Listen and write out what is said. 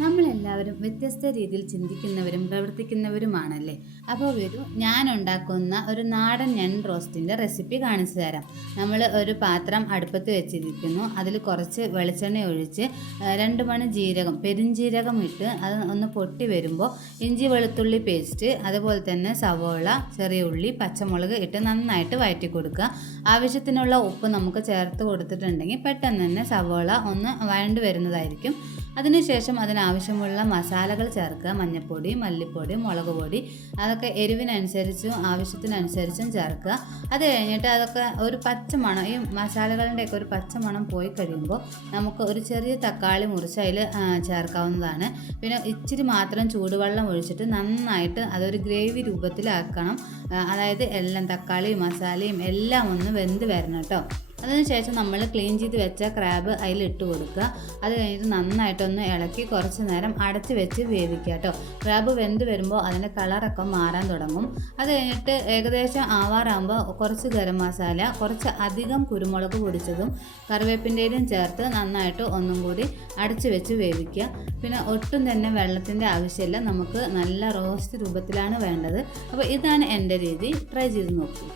നമ്മളെല്ലാവരും വ്യത്യസ്ത രീതിയിൽ ചിന്തിക്കുന്നവരും പ്രവർത്തിക്കുന്നവരുമാണല്ലേ. അപ്പോൾ ഞാൻ ഉണ്ടാക്കുന്ന ഒരു നാടൻ ഞണ്ട് റോസ്റ്റിൻ്റെ റെസിപ്പി കാണിച്ചു തരാം. നമ്മൾ ഒരു പാത്രം അടുപ്പത്ത് വെച്ചിരിക്കുന്നു. അതിൽ കുറച്ച് വെളിച്ചെണ്ണ ഒഴിച്ച് 2 മണി ജീരകം, പെരുംജീരകം ഇട്ട് അത് ഒന്ന് പൊട്ടി വരുമ്പോൾ ഇഞ്ചി വെളുത്തുള്ളി പേസ്റ്റ്, അതുപോലെ തന്നെ സവോള, ചെറിയ ഉള്ളി, പച്ചമുളക് ഇട്ട് നന്നായിട്ട് വഴറ്റി കൊടുക്കുക. ആവശ്യത്തിനുള്ള ഉപ്പ് നമുക്ക് ചേർത്ത് കൊടുത്തിട്ടുണ്ടെങ്കിൽ പെട്ടെന്ന് തന്നെ സവോള ഒന്ന് വഴണ്ട് വരുന്നതായിരിക്കും. അതിനുശേഷം അതിനാവശ്യമുള്ള മസാലകൾ ചേർക്കുക. മഞ്ഞൾപ്പൊടി, മല്ലിപ്പൊടി, മുളക് പൊടി, അതൊക്കെ എരിവിനനുസരിച്ചും ആവശ്യത്തിനനുസരിച്ചും ചേർക്കുക. അത് കഴിഞ്ഞിട്ട് അതൊക്കെ ഒരു പച്ചമണം, ഈ മസാലകളുടെയൊക്കെ ഒരു പച്ചമണം പോയി കഴിയുമ്പോൾ നമുക്ക് ഒരു ചെറിയ തക്കാളി മുറിച്ച് അതിൽ ചേർക്കാവുന്നതാണ്. പിന്നെ ഇച്ചിരി മാത്രം ചൂടുവെള്ളം ഒഴിച്ചിട്ട് നന്നായിട്ട് അതൊരു ഗ്രേവി രൂപത്തിലാക്കണം. അതായത് എല്ലാം തക്കാളിയും മസാലയും എല്ലാം ഒന്ന് വെന്ത് വരണം കേട്ടോ. അതിനുശേഷം നമ്മൾ ക്ലീൻ ചെയ്ത് വെച്ച ക്രാബ് അതിലിട്ട് കൊടുക്കുക. അത് കഴിഞ്ഞിട്ട് നന്നായിട്ടൊന്ന് ഇളക്കി കുറച്ച് നേരം അടച്ച് വെച്ച് വേവിക്കുക കേട്ടോ. ക്രാബ് വെന്ത് വരുമ്പോൾ അതിൻ്റെ കളറൊക്കെ മാറാൻ തുടങ്ങും. അത് കഴിഞ്ഞിട്ട് ഏകദേശം ആവാറാകുമ്പോൾ കുറച്ച് ഗരം മസാല, കുറച്ച് അധികം കുരുമുളക് പൊടിച്ചതും കറിവേപ്പിൻ്റെയും ചേർത്ത് നന്നായിട്ട് ഒന്നും കൂടി അടച്ച് വെച്ച് വേവിക്കുക. പിന്നെ ഒട്ടും തന്നെ വെള്ളത്തിൻ്റെ ആവശ്യമില്ല. നമുക്ക് നല്ല റോസ്റ്റ് രൂപത്തിലാണ് വേണ്ടത്. അപ്പോൾ ഇതാണ് എൻ്റെ രീതി. ട്രൈ ചെയ്ത് നോക്കൂ.